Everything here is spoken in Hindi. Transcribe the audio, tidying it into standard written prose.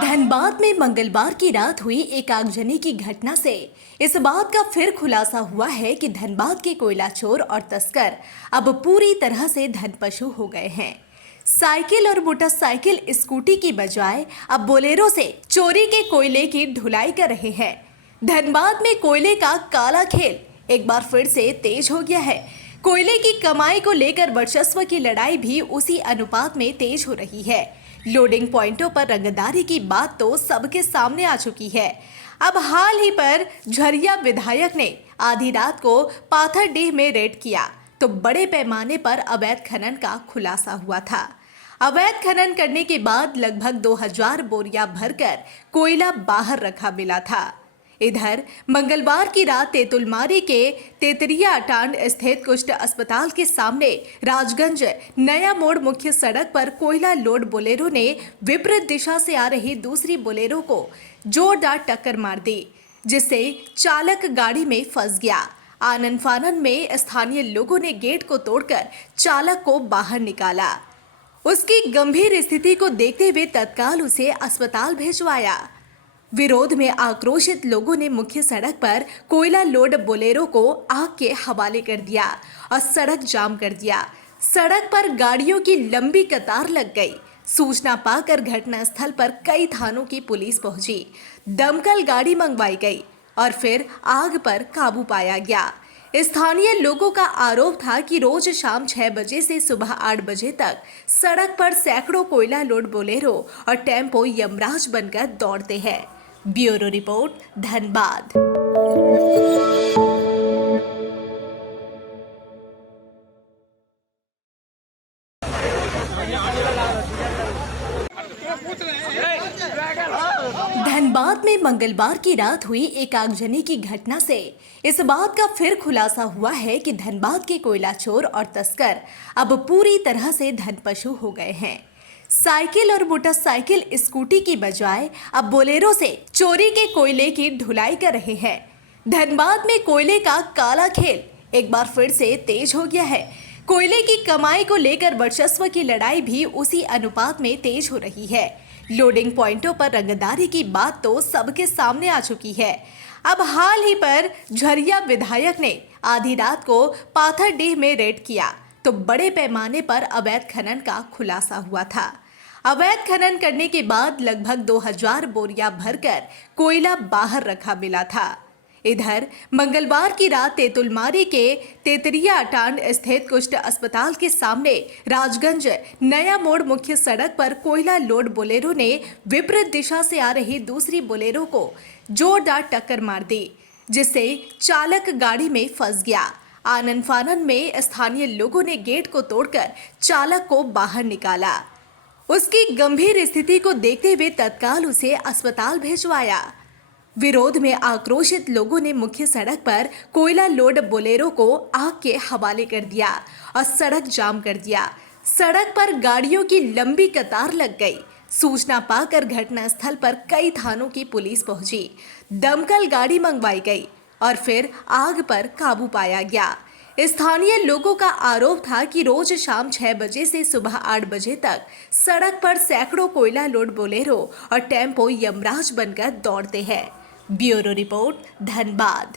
धनबाद में मंगलवार की रात हुई एक आगजनी की घटना से इस बात का फिर खुलासा हुआ है कि धनबाद के कोयला चोर और तस्कर अब पूरी तरह से धनपशु हो गए हैं। साइकिल और मोटरसाइकिल स्कूटी की बजाय अब बोलेरो से चोरी के कोयले की ढुलाई कर रहे हैं। धनबाद में कोयले का काला खेल एक बार फिर से तेज हो गया है। कोयले की कमाई को लेकर वर्चस्व की लड़ाई भी उसी अनुपात में तेज हो रही है। लोडिंग पॉइंटों पर रंगदारी की बात तो सबके सामने आ चुकी है। अब हाल ही पर झरिया विधायक ने आधी रात को पाथरडीह में रेड किया तो बड़े पैमाने पर अवैध खनन का खुलासा हुआ था। अवैध खनन करने के बाद लगभग 2000 बोरियां भरकर कोयला बाहर रखा मिला था। इधर मंगलवार की रात तेतुलमारी के तेतरिया अटांड स्थित कुष्ठ अस्पताल के सामने राजगंज नया मोड़ मुख्य सड़क पर कोयला लोड बोलेरो ने विपरीत दिशा से आ रही दूसरी बोलेरो को जोरदार टक्कर मार दी, जिससे चालक गाड़ी में फंस गया। आनन फानन में स्थानीय लोगों ने गेट को तोड़कर चालक को बाहर निकाला। उसकी गंभीर स्थिति को देखते हुए तत्काल उसे अस्पताल भिजवाया। विरोध में आक्रोशित लोगों ने मुख्य सड़क पर कोयला लोड बोलेरो को आग के हवाले कर दिया और सड़क जाम कर दिया। सड़क पर गाड़ियों की लंबी कतार लग गई। सूचना पाकर घटनास्थल पर कई थानों की पुलिस पहुंची, दमकल गाड़ी मंगवाई गई और फिर आग पर काबू पाया गया। स्थानीय लोगों का आरोप था कि रोज शाम 6 बजे से सुबह 8 बजे तक सड़क पर सैकड़ों कोयला लोड बोलेरो और टेम्पो यमराज बनकर दौड़ते हैं। Bureau report, Dhanbad. धनबाद में मंगलवार की रात हुई एक आगजनी की घटना से इस बात का फिर खुलासा हुआ है कि धनबाद के कोयला चोर और तस्कर अब पूरी तरह से धनपशु हो गए हैं। साइकिल और मोटरसाइकिल स्कूटी की बजाय अब बोलेरो से चोरी के कोयले की ढुलाई कर रहे हैं। धनबाद में कोयले का काला खेल एक बार फिर से तेज हो गया है। कोयले की कमाई को लेकर वर्चस्व की लड़ाई भी उसी अनुपात में तेज हो रही है। लोडिंग पॉइंटों पर रंगदारी की बात तो सबके सामने आ चुकी है। अब हाल ही पर झरिया विधायक ने आधी रात को पाथरडीह में रेड किया तो बड़े पैमाने पर अवैध खनन का खुलासा हुआ था। अवैध खनन करने के बाद लगभग 2000 बोरियां भरकर कोयला बाहर रखा मिला था। इधर मंगलवार की रात तेतुलमारी के तेतरिया अटांड स्थित कुष्ठ अस्पताल के सामने राजगंज नया मोड़ मुख्य सड़क पर कोयला लोड बोलेरो ने विपरीत दिशा से आ रही दूसरी बोलेरो को जोरदार टक्कर मार दी, जिससे चालक गाड़ी में फंस गया। आनन फानन में स्थानीय लोगों ने गेट को तोड़कर चालक को बाहर निकाला। उसकी गंभीर स्थिति को देखते हुए तत्काल उसे अस्पताल भिजवाया। विरोध में आक्रोशित लोगों ने मुख्य सड़क पर कोयला लोड बोलेरो को आग के हवाले कर दिया और सड़क जाम कर दिया। सड़क पर गाड़ियों की लंबी कतार लग गई। सूचना पाकर घटनास्थल पर कई थानों की पुलिस पहुंची, दमकल गाड़ी मंगवाई गई और फिर आग पर काबू पाया गया। स्थानीय लोगों का आरोप था कि रोज शाम 6 बजे से सुबह 8 बजे तक सड़क पर सैकड़ों कोयला लोड बोलेरो और टेम्पो यमराज बनकर दौड़ते हैं। Bureau report, Dhanbad.